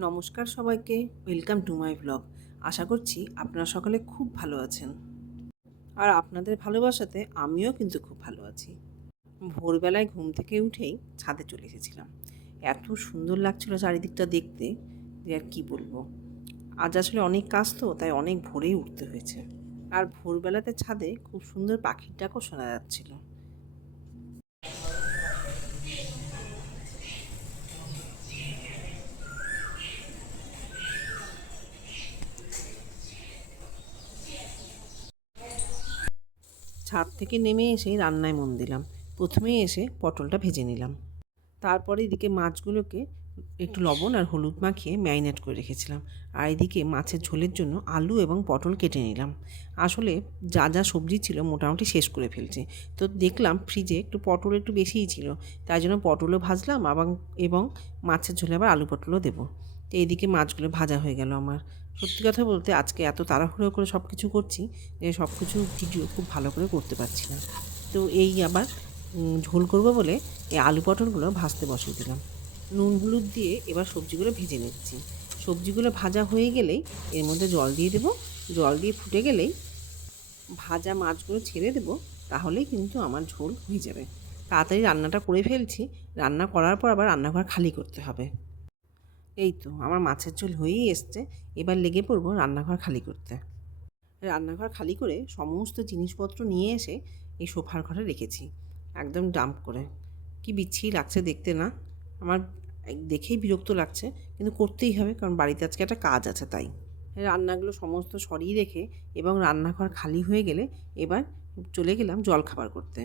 নমস্কার সবাইকে, welcome to my blog. আশা করছি আপনারা সকলে খুব ভালো আছেন। আর আপনাদের ভালোবাসাতে আমিও কিন্তু খুব ভালো আছি। ভোরবেলায় ঘুম থেকে উঠেই ছাদে চলে এসেছিলাম। এত সুন্দর লাগছিল চারিদিকটা দেখতে যে আর কী বলবো। আজ আসলে অনেক কাজ তো, তাই অনেক ভোরেই উঠতে হয়েছে। আর ভোরবেলাতে ছাদে খুব সুন্দর পাখির ডাকও শোনা যাচ্ছিল। ছাদ থেকে নেমে এসেই রান্নায় মন দিলাম। প্রথমেই এসে পটলটা ভেজে নিলাম। তারপরে এদিকে মাছগুলোকে একটু লবণ আর হলুদ মাখিয়ে ম্যারিনেট করে রেখেছিলাম। আর এদিকে মাছের ঝোলের জন্য আলু এবং পটল কেটে নিলাম। আসলে যা যা সবজি ছিল মোটামুটি শেষ করে ফেলছি। তো দেখলাম ফ্রিজে একটু পটল একটু বেশিই ছিল, তাই জন্য পটলও ভাজলাম এবং মাছের ঝোলে আবার আলু পটলও দেবো। তো এইদিকে মাছগুলো ভাজা হয়ে গেল আমার। সত্যি কথা বলতে আজকে এত তাড়াহুড়ো করে সব কিছু করছি যে সব কিছু ভিডিও খুব ভালো করে করতে পারছি না। তো এই আবার ঝোল করবো বলে এই আলু পটলগুলো ভাজতে বসিয়ে দিলাম। নুন হলুদ দিয়ে এবার সবজিগুলো ভেজে নিচ্ছি। সবজিগুলো ভাজা হয়ে গেলেই এর মধ্যে জল দিয়ে দেবো। জল দিয়ে ফুটে গেলেই ভাজা মাছগুলো ছেড়ে দেবো, তাহলেই কিন্তু আমার ঝোল হয়ে যাবে। তাড়াতাড়ি রান্নাটা করে ফেলছি, রান্না করার পর আবার রান্নাঘর খালি করতে হবে। এই তো আমার মাছের ঝোল হয়েই এসছে। এবার লেগে পড়বো রান্নাঘর খালি করতে। রান্নাঘর খালি করে সমস্ত জিনিসপত্র নিয়ে এসে এই সোফার ঘরে রেখেছি, একদম ডাম্প করে। কি বিচ্ছিরি লাগছে দেখতে না? আমার দেখেই বিরক্ত লাগছে, কিন্তু করতেই হবে, কারণ বাড়িতে আজকে একটা কাজ আছে তাই। রান্নাগুলো সমস্ত সরিয়ে রেখে এবং রান্নাঘর খালি হয়ে গেলে এবার চলে গেলাম জলখাবার করতে।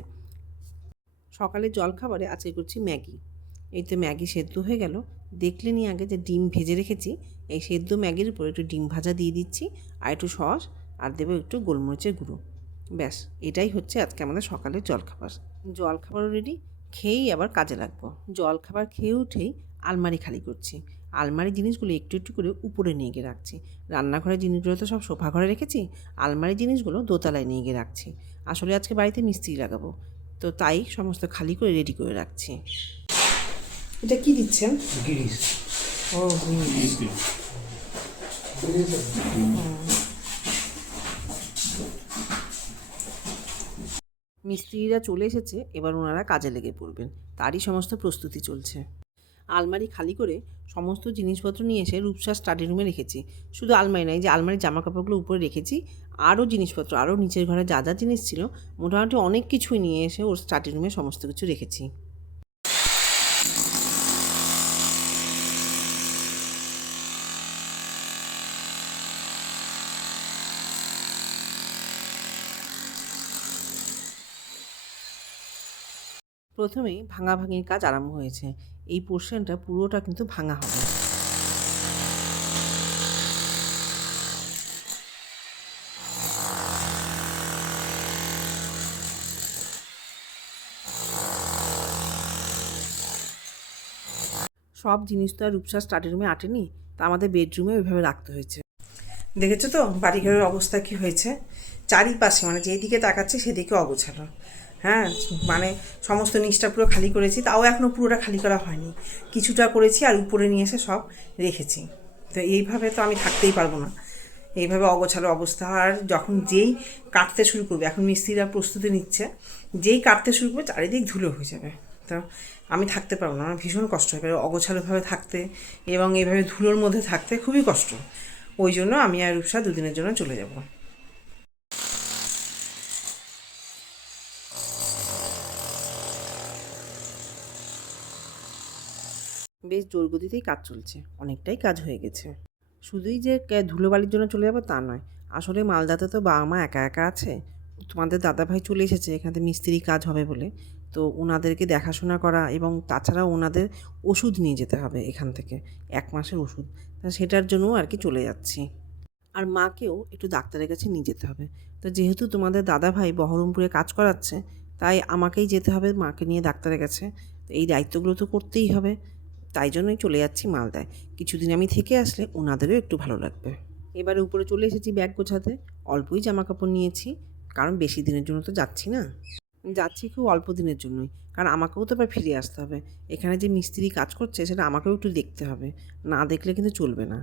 সকালের জলখাবারে আজকে করছি ম্যাগি। এই তো ম্যাগি সেদ্ধ হয়ে গেল। দেখলেনি আগে যে ডিম ভেজে রেখেছি, এই সেদ্ধ ম্যাগির উপর একটু ডিম ভাজা দিয়ে দিচ্ছি, আর একটু সস, আর দেবো একটু গোলমরিচের গুঁড়ো। ব্যাস, এটাই হচ্ছে আজকে আমাদের সকালের জলখাবার। জলখাবারও রেডি, খেয়েই আবার কাজে লাগবো। জলখাবার খেয়ে উঠেই আলমারি খালি করছি। আলমারির জিনিসগুলো একটু একটু করে উপরে নিয়ে গিয়ে রাখছি। রান্নাঘরের জিনিসগুলো তো সব সোফা ঘরে রেখেছি, আলমারির জিনিসগুলো দোতলায় নিয়ে গিয়ে রাখছি। আসলে আজকে বাড়িতে মিস্ত্রি লাগাবো, তো তাই সমস্ত খালি করে রেডি করে রাখছি। এটা কি দিচ্ছেন? গিরিশ। ও মিস্ত্রিরা চলে এসেছে, এবার ওনারা কাজে লেগে পড়বেন, তারই সমস্ত প্রস্তুতি চলছে। আলমারি খালি করে সমস্ত জিনিসপত্র নিয়ে এসে রূপসা স্টাডি রুমে রেখেছি। শুধু আলমারি নয়, যে আলমারির জামা কাপড়গুলো উপরে রেখেছি, আরও জিনিসপত্র, আরও নিচের ঘরে যা যা জিনিস ছিল মোটামুটি অনেক কিছুই নিয়ে এসে ওর স্টাডি রুমে সমস্ত কিছু রেখেছি। প্রথমেই ভাঙাভাঙির কাজ আরম্ভ হয়েছে। এই পোর্শনটা পুরোটা কিন্তু ভাঙা হবে। সব জিনিস তো আর রূপসা স্টাডি রুমে আটেনি, তা আমাদের বেডরুমে ওইভাবে রাখতে হয়েছে। দেখেছো তো বাড়িঘরের অবস্থা কি হয়েছে? চারিপাশে মানে যেদিকে তাকাচ্ছে সেদিকে অগোছালো। হ্যাঁ, মানে সমস্ত নিচটা পুরো খালি করেছি, তাও এখনও পুরোটা খালি করা হয়নি। কিছুটা করেছি আর উপরে নিয়ে এসে সব রেখেছি। তো এইভাবে তো আমি থাকতেই পারবো না, এইভাবে অগোছালো অবস্থা। আর যখন যেই কাটতে শুরু করবে, এখন মিস্ত্রিরা প্রস্তুতি নিচ্ছে, যেই কাটতে শুরু করবে চারিদিক ধুলো হয়ে যাবে। তো আমি থাকতে পারবো না, আমার ভীষণ কষ্ট হবে অগোছালোভাবে থাকতে, এবং এইভাবে ধুলোর মধ্যে থাকতে খুবই কষ্ট। ওই জন্য আমি আর রূপসা দুদিনের জন্য চলে যাব। বেশ জোরগতিতেই কাজ চলছে, অনেকটাই কাজ হয়ে গেছে। শুধুই যে ধুলোবালির জন্য চলে যাবো তা নয়, আসলে মালদাতে তো বাবা মা একা একা আছে। তোমাদের দাদাভাই চলে এসেছে এখানে মিস্ত্রি কাজ হবে বলে, তো ওনাদেরকে দেখাশোনা করা এবং তাছাড়াও ওনাদের ওষুধ নিয়ে যেতে হবে এখান থেকে, 1 মাসের ওষুধ, তা সেটার জন্যও আর কি চলে যাচ্ছি। আর মাকেও একটু ডাক্তারের কাছে নিয়ে যেতে হবে। তো যেহেতু তোমাদের দাদাভাই বহরমপুরে কাজ করাচ্ছে, তাই আমাকেই যেতে হবে মাকে নিয়ে ডাক্তারের কাছে। তো এই দায়িত্বগুলো তো করতেই হবে, তাই জন্যই চলে যাচ্ছি মালদায়। কিছুদিন আমি থেকে আসলে ওনাদেরও একটু ভালো লাগবে। এবারে উপরে চলে এসেছি ব্যাগ গোছাতে। অল্পই জামা কাপড় নিয়েছি, কারণ বেশি দিনের জন্য তো যাচ্ছি না। যাচ্ছি খুব অল্প দিনের জন্যই, কারণ আমাকেও তো আবার ফিরে আসতে হবে। এখানে যে মিস্ত্রি কাজ করছে সেটা আমাকেও একটু দেখতে হবে, না দেখলে কিন্তু চলবে না।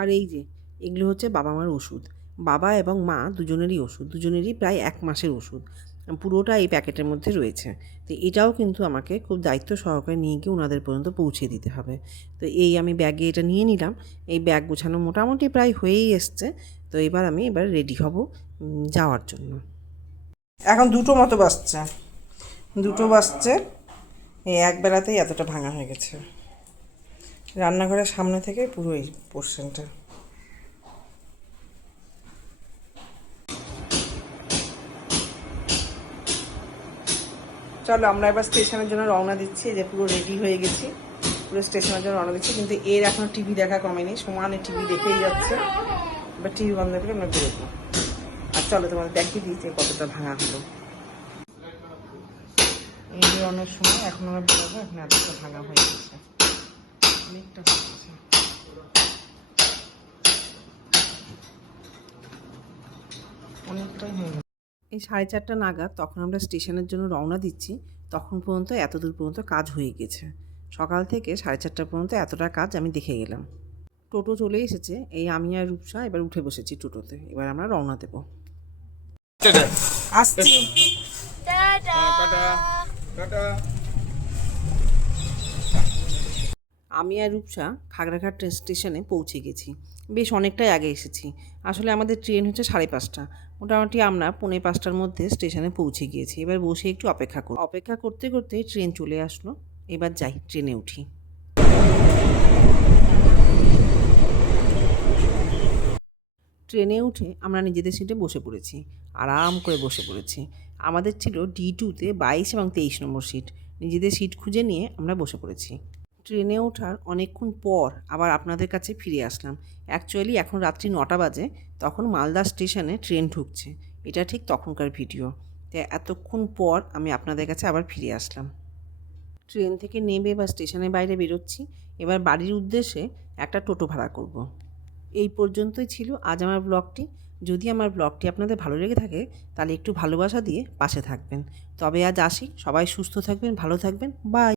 আর এই যে এগুলো হচ্ছে বাবা মার ওষুধ। বাবা এবং মা দুজনেরই ওষুধ, দুজনেরই প্রায় 1 মাসের ওষুধ। পুরোটা এই প্যাকেটের মধ্যে রয়েছে। তো এটাও কিন্তু আমাকে খুব দায়িত্ব সহকারে নিয়ে গিয়ে ওনাদের পর্যন্ত পৌঁছে দিতে হবে। তো এই আমি ব্যাগে এটা নিয়ে নিলাম। এই ব্যাগ গোছানো মোটামুটি প্রায় হয়েই এসছে। তো এবার রেডি হব যাওয়ার জন্য। এখন 2টো মতো বাজছে, 2টো বাজছে। এই একবেলাতেই এতটা ভাঙা হয়ে গেছে। রান্নাঘরের সামনে থেকে পুরো এই পোর্শনটা। চলো আমরা এবার স্টেশনের জন্য রওনা দিচ্ছি। যে পুরো রেডি হয়ে গেছি, পুরো স্টেশনের জন্য রওনা দিচ্ছি। কিন্তু এর এখন টিভি দেখা কমেনি, সমানে টিভি দেখেই যাচ্ছে। এবার টিভি বন্ধ করে আমরা বেরোবো। আর চলো তোমাদের দেখিয়ে দিই যে কতটা ভাঙা হলো। এই বেরোনোর সময় এখন আমরা বেরোবো, এখন এতটা ভাঙা হয়ে গেছে, অনেকটা হয়ে গেছে। অনেকটাই হয়ে গেছে। এই 4:30 নাগাদ তখন আমরা স্টেশনের জন্য রওনা দিচ্ছি। তখন পর্যন্ত এতদূর পর্যন্ত কাজ হয়ে গেছে। সকাল থেকে 4:30 পর্যন্ত এতটা কাজ আমি দেখে গেলাম। টোটো চলে এসেছে। এই আমি আর রূপসা এবার উঠে বসেছি টোটোতে। এবার আমরা রওনা দেব। আসছি। আমি আর রূপসা খাগড়াঘাট স্টেশনে পৌঁছে গেছি। বেশ অনেকটাই আগে এসেছি। আসলে আমাদের ট্রেন হচ্ছে 5:30। মোটামুটি আমরা 4:45টার মধ্যে স্টেশনে পৌঁছে গিয়েছি। এবার বসে একটু অপেক্ষা করতে করতে ট্রেন চলে আসলো। এবার যাই, ট্রেনে উঠি। ট্রেনে উঠে আমরা নিজেদের সিটে বসে পড়েছি, আরাম করে বসে পড়েছি। আমাদের ছিল D2-তে 22 এবং 23 নম্বর সিট। নিজেদের সিট খুঁজে নিয়ে আমরা বসে পড়েছি। ট্রেনে ওঠার অনেকক্ষণ পর আবার আপনাদের কাছে ফিরে আসলাম। অ্যাকচুয়ালি এখন রাত্রি 9টা বাজে। তখন মালদা স্টেশনে ট্রেন ঢুকছে। এটা ঠিক তখনকার ভিডিও। তাই এতক্ষণ পর আমি আপনাদের কাছে আবার ফিরে আসলাম। ট্রেন থেকে নেমে বা স্টেশনের বাইরে বেরোচ্ছি। এবার বাড়ির উদ্দেশ্যে একটা টোটো ভাড়া করব। এই পর্যন্তই ছিল আজ আমার ব্লগটি। যদি আমার ব্লগটি আপনাদের ভালো লেগে থাকে তাহলে একটু ভালোবাসা দিয়ে পাশে থাকবেন। তবে আজ আসি, সবাই সুস্থ থাকবেন, ভালো থাকবেন, বাই।